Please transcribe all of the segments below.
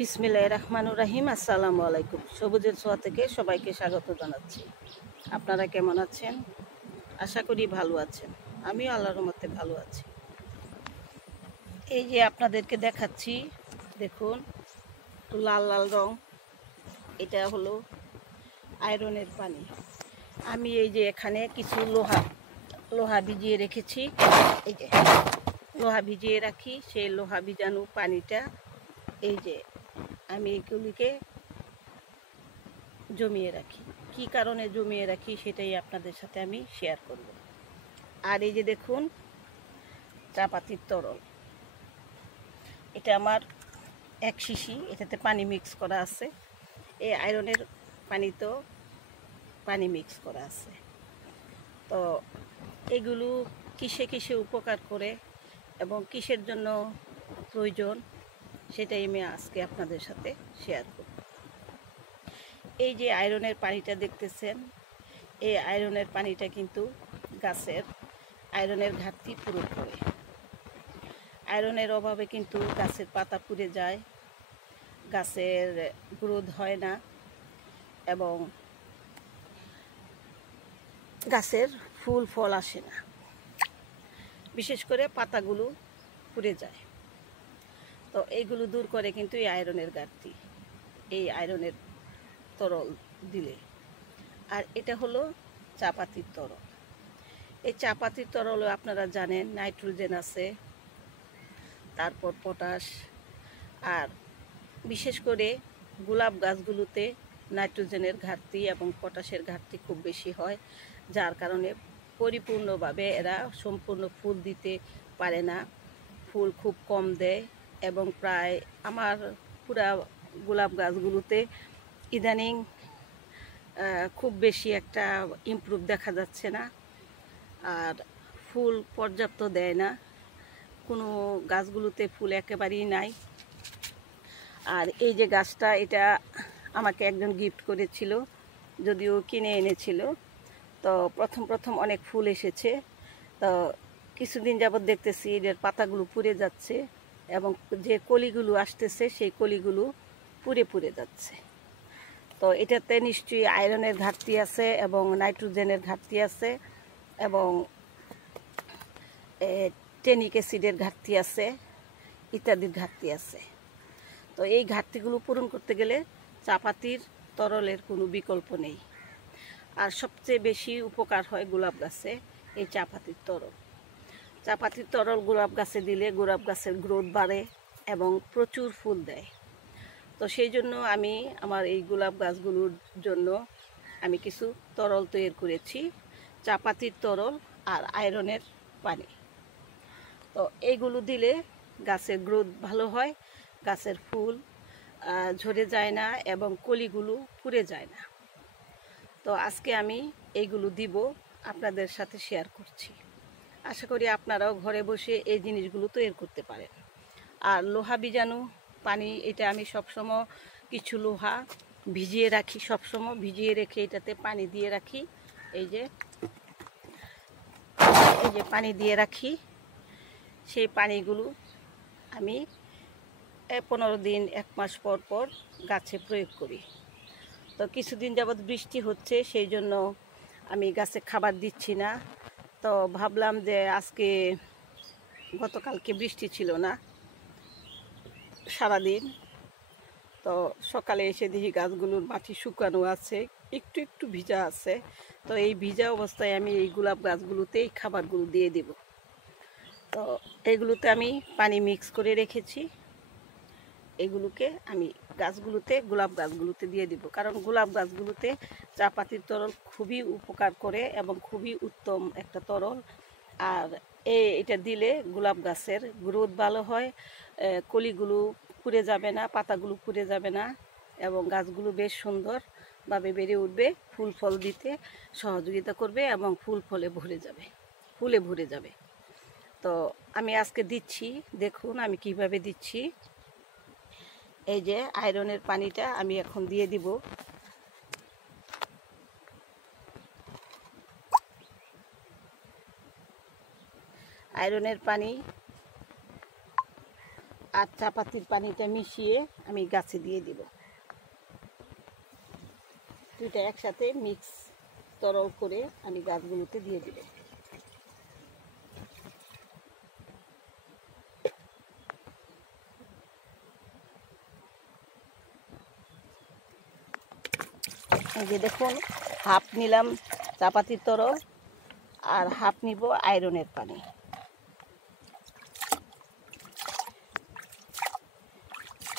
বিসমিল্লাহির রহমানির রহিম। আসসালামু আলাইকুম। সবুজের ছোঁয়া থেকে সবাইকে স্বাগত জানাচ্ছি। আপনারা কেমন আছেন? আশা করি ভালো আছেন। আমিও আল্লাহর রহমতে ভালো আছি। এই যে আপনাদেরকে দেখাচ্ছি, দেখুন লাল লাল রং, এটা হলো আয়রনের পানি। আমি এই যে এখানে কিছু লোহা ভিজিয়ে রেখেছি। এই যে লোহা ভিজিয়ে রাখি, সেই লোহা ভিজানো পানিটা এই যে আমি এগুলিকে জমিয়ে রাখি। কি কারণে জমিয়ে রাখি সেটাই আপনাদের সাথে আমি শেয়ার করব। আর এই যে দেখুন চা পাতির তরল, এটা আমার এক শিশি, এটাতে পানি মিক্স করা আছে। এই আয়রনের পানিতেও পানি মিক্স করা আছে। তো এগুলো কিসে কিসে উপকার করে এবং কিসের জন্য প্রয়োজন সেটাই আমি আজকে আপনাদের সাথে শেয়ার করব। এই যে আয়রনের পানিটা দেখতেছেন, এই আয়রনের পানিটা কিন্তু গাছের আয়রনের ঘাটতি পূরণ করে। আয়রনের অভাবে কিন্তু গাছের পাতা পুড়ে যায়, গাছের গ্রোথ হয় না এবং গাছের ফুল ফল আসে না। বিশেষ করে পাতাগুলো পুড়ে যায়। তো এইগুলো দূর করে কিন্তু এই আয়রনের ঘাটতি, এই আয়রনের তরল দিলে। আর এটা হলো চা পাতির তরল। এই চা পাতির তরলে আপনারা জানেন নাইট্রোজেন আছে, তারপর পটাশ। আর বিশেষ করে গোলাপ গাছগুলোতে নাইট্রোজেনের ঘাটতি এবং পটাশের ঘাটতি খুব বেশি হয়, যার কারণে পরিপূর্ণভাবে এরা সম্পূর্ণ ফুল দিতে পারে না। ফুল খুব কম দেয় এবং প্রায় আমার পুরা গোলাপ গাছগুলোতে ইদানিং খুব বেশি একটা ইমপ্রুভ দেখা যাচ্ছে না। আর ফুল পর্যাপ্ত দেয় না, কোনো গাছগুলোতে ফুল একেবারেই নাই। আর এই যে গাছটা, এটা আমাকে একজন গিফট করেছিল, যদিও কিনে এনেছিল। তো প্রথম অনেক ফুল এসেছে। তো কিছুদিন যাবৎ দেখতেছি এর পাতাগুলো পুড়ে যাচ্ছে এবং যে কলিগুলো আসতেছে সেই কলিগুলো পুড়ে যাচ্ছে। তো এটাতে নিশ্চয়ই আয়রনের ঘাটতি আছে এবং নাইট্রোজেনের ঘাটতি আছে এবং টেনিক অ্যাসিডের ঘাটতি আছে, ইত্যাদির ঘাটতি আছে। তো এই ঘাটতিগুলো পূরণ করতে গেলে চা পাতির তরলের কোনো বিকল্প নেই। আর সবচেয়ে বেশি উপকার হয় গোলাপ গাছে এই চা পাতির তরল। চা পাতির তরল গোলাপ গাছে দিলে গোলাপ গাছের গ্রোথ বাড়ে এবং প্রচুর ফুল দেয়। তো সেই জন্য আমি আমার এই গোলাপ গাছগুলোর জন্য আমি কিছু তরল তৈরি করেছি, চা পাতির তরল আর আয়রনের পানি। তো এইগুলো দিলে গাছের গ্রোথ ভালো হয়, গাছের ফুল ঝরে যায় না এবং কলিগুলো পুড়ে যায় না। তো আজকে আমি এইগুলো দিব, আপনাদের সাথে শেয়ার করছি। আশা করি আপনারাও ঘরে বসে এই জিনিসগুলো তৈরি করতে পারেন। আর লোহা ভিজানো পানি, এটা আমি সবসময় কিছু লোহা ভিজিয়ে রাখি, সবসময় ভিজিয়ে রেখে এটাতে পানি দিয়ে রাখি। এই যে পানি দিয়ে রাখি, সেই পানিগুলো আমি 15 দিন 1 মাস পর পর গাছে প্রয়োগ করি। তো কিছুদিন যাবৎ বৃষ্টি হচ্ছে, সেই জন্য আমি গাছে খাবার দিচ্ছি না। তো ভাবলাম যে আজকে, গতকালকে বৃষ্টি ছিল না সারাদিন, তো সকালে এসে দেখি গাছগুলোর মাটি শুকানো আছে, একটু একটু ভিজা আছে। তো এই ভিজা অবস্থায় আমি এই গোলাপ গাছগুলোতে এই খাবারগুলো দিয়ে দেব। তো এইগুলোতে আমি পানি মিক্স করে রেখেছি, এগুলোকে আমি গাছগুলোতে, গোলাপ গাছগুলোতে দিয়ে দিব। কারণ গোলাপ গাছগুলোতে চা পাতির তরল খুবই উপকার করে এবং খুবই উত্তম একটা তরল। আর এটা দিলে গোলাপ গাছের গ্রোথ ভালো হয়, কলিগুলো পুড়ে যাবে না, পাতাগুলো পুড়ে যাবে না এবং গাছগুলো বেশ সুন্দরভাবে বেড়ে উঠবে, ফুল ফল দিতে সহযোগিতা করবে এবং ফুলে ভরে যাবে। তো আমি আজকে দিচ্ছি, দেখুন আমি কিভাবে দিচ্ছি। এই যে আয়রনের পানিটা আমি এখন দিয়ে দিব। আয়রনের পানি আর চা পাতির পানিটা মিশিয়ে আমি গাছে দিয়ে দিব। দুইটা একসাথে মিক্স তরল করে আমি গাছগুলোতে দিয়ে দিব। এই যে দেখুন, হাফ নিলাম চা পাতির তরল আর হাফ নিব আয়রনের পানি।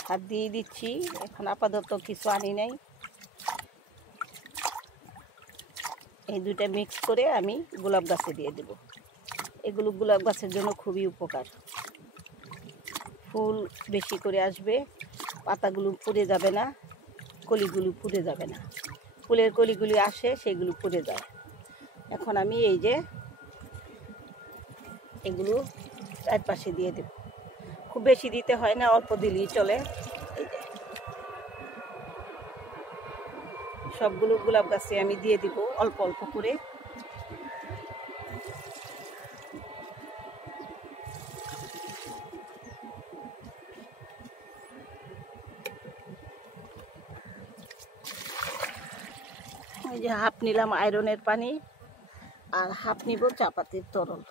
হাত দিয়ে দিচ্ছি। এখন আপাতত কিছু আনি নাই। এই দুইটা মিক্স করে আমি গোলাপ গাছে দিয়ে দেব। এগুলো গোলাপ গাছের জন্য খুবই উপকার। ফুল বেশি করে আসবে, পাতাগুলো পুড়ে যাবে না, কলিগুলো পুড়ে যাবে না। ফুলের কলিগুলি আসে, সেগুলো পুড়ে যায়। এখন আমি এই যে এগুলো চারপাশে দিয়ে দেব। খুব বেশি দিতে হয় না, অল্প দিলেই চলে। এই যে সবগুলো গোলাপ গাছে আমি দিয়ে দিব অল্প অল্প করে। এই যে হাফ নিলাম আয়রনের পানি আর হাফ নিব চা পাতির তরল।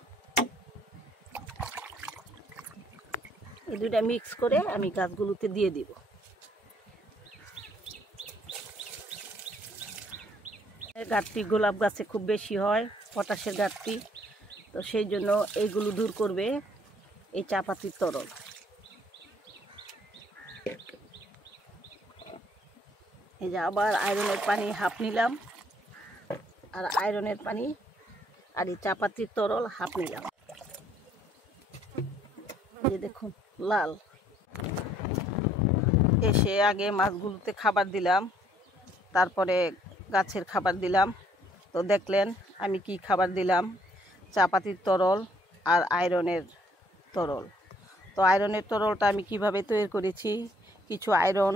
এই দুটা মিক্স করে আমি গাছগুলোতে দিয়ে দিব। ঘাটতি গোলাপ গাছে খুব বেশি হয়, পটাশের ঘাটতি। তো সেই জন্য এইগুলো দূর করবে এই চা পাতির তরল। এই যে আবার আয়রনের পানি হাফ নিলাম আর আয়রনের পানি আর এই চা পাতির তরল হাফ নিলাম। এই যে দেখুন লাল। এসে আগে মাছগুলোতে খাবার দিলাম, তারপরে গাছের খাবার দিলাম। তো দেখলেন আমি কি খাবার দিলাম, চা পাতির তরল আর আয়রনের তরল। তো আয়রনের তরলটা আমি কিভাবে তৈরি করেছি, কিছু আয়রন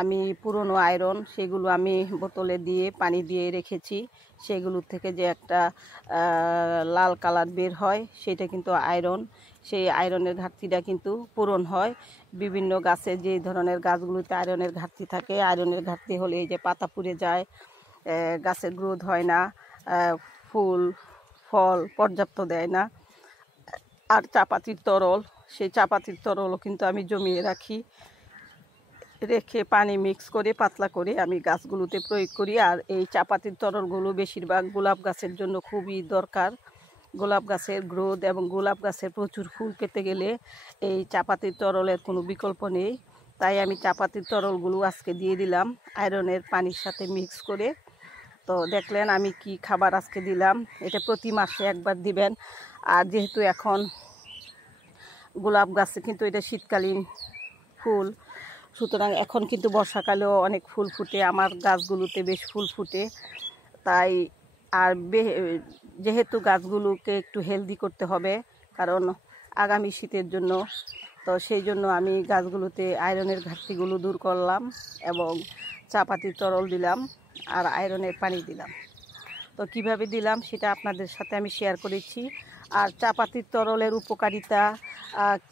আমি পুরনো আয়রন সেগুলো আমি বোতলে দিয়ে পানি দিয়ে রেখেছি। সেগুলোর থেকে যে একটা লাল কালার বের হয়, সেটা কিন্তু আয়রন। সেই আয়রনের ঘাটতিটা কিন্তু পূরণ হয়। বিভিন্ন গাছে যে ধরনের গাছগুলোতে আয়রনের ঘাটতি থাকে, আয়রনের ঘাটতি হলে এই যে পাতা পুড়ে যায়, গাছের গ্রোথ হয় না, ফুল ফল পর্যাপ্ত দেয় না। আর চা পাতির তরল, সেই চা পাতির তরলও কিন্তু আমি জমিয়ে রাখি, রেখে পানি মিক্স করে পাতলা করে আমি গাছগুলোতে প্রয়োগ করি। আর এই চা পাতির তরলগুলো বেশিরভাগ গোলাপ গাছের জন্য খুবই দরকার। গোলাপ গাছের গ্রোথ এবং গোলাপ গাছের প্রচুর ফুল পেতে গেলে এই চা পাতির তরলের কোনো বিকল্প নেই। তাই আমি চা পাতির তরলগুলো আজকে দিয়ে দিলাম আয়রনের পানির সাথে মিক্স করে। তো দেখলেন আমি কি খাবার আজকে দিলাম। এটা প্রতি মাসে একবার দিবেন। আর যেহেতু এখন গোলাপ গাছে কিন্তু এটা শীতকালীন ফুল, সুতরাং এখন কিন্তু বর্ষাকালেও অনেক ফুল ফুটে, আমার গাছগুলোতে বেশ ফুল ফুটে। তাই আর যেহেতু গাছগুলোকে একটু হেলদি করতে হবে, কারণ আগামী শীতের জন্য, তো সেই জন্য আমি গাছগুলোতে আয়রনের ঘাটতিগুলো দূর করলাম এবং চা পাতির তরল দিলাম আর আয়রনের পানি দিলাম। তো কিভাবে দিলাম সেটা আপনাদের সাথে আমি শেয়ার করেছি। আর চা পাতির তরলের উপকারিতা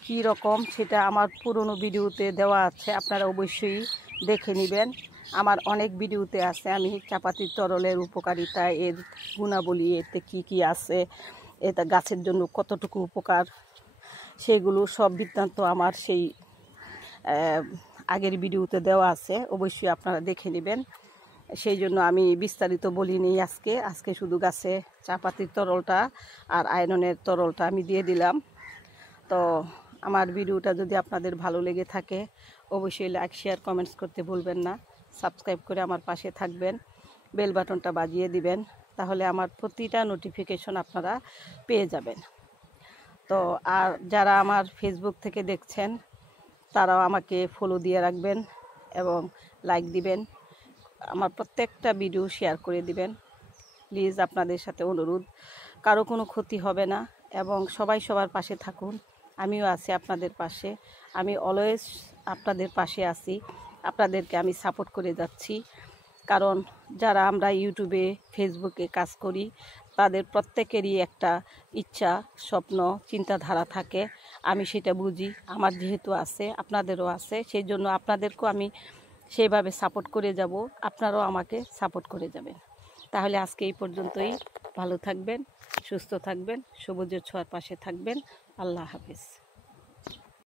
কী রকম সেটা আমার পুরনো ভিডিওতে দেওয়া আছে, আপনারা অবশ্যই দেখে নেবেন। আমার অনেক ভিডিওতে আছে, আমি চা পাতির তরলের উপকারিতা, এর গুণাবলী, এতে কি কি আছে, এটা গাছের জন্য কতটুকু উপকার, সেগুলো সব বৃত্তান্ত আমার সেই আগের ভিডিওতে দেওয়া আছে, অবশ্যই আপনারা দেখে নেবেন। সেই জন্য আমি বিস্তারিত বলিনি আজকে শুধু গাছে চা পাতির তরলটা আর আয়রনের তরলটা আমি দিয়ে দিলাম। তো আমার ভিডিওটা যদি আপনাদের ভালো লেগে থাকে অবশ্যই লাইক শেয়ার কমেন্টস করতে ভুলবেন না। সাবস্ক্রাইব করে আমার পাশে থাকবেন, বেল বাটনটা বাজিয়ে দিবেন, তাহলে আমার প্রতিটা নোটিফিকেশন আপনারা পেয়ে যাবেন। তো আর যারা আমার ফেসবুক থেকে দেখছেন তারাও আমাকে ফলো দিয়ে রাখবেন এবং লাইক দিবেন, আমার প্রত্যেকটা ভিডিও শেয়ার করে দিবেন। প্লিজ আপনাদের সাথে অনুরোধ, কারো কোনো ক্ষতি হবে না এবং সবাই সবার পাশে থাকুন। আমিও আছি আপনাদের পাশে, আমি অলওয়েজ আপনাদের পাশে আছি, আপনাদেরকে আমি সাপোর্ট করে যাচ্ছি। কারণ যারা আমরা ইউটিউবে ফেসবুকে কাজ করি তাদের প্রত্যেকেরই একটা ইচ্ছা, স্বপ্ন, চিন্তাধারা থাকে আমি সেটা বুঝি, আমার যেহেতু আছে আপনাদেরও আছে, সেই জন্য আপনাদেরকেও আমি সেইভাবে সাপোর্ট করে যাব, আপনারাও আমাকে সাপোর্ট করে যাবেন। তাহলে আজকে এই পর্যন্তই। ভালো থাকবেন, সুস্থ থাকবেন, সবুজের ছোঁয়ার পাশে থাকবেন। আল্লাহ হাফেজ।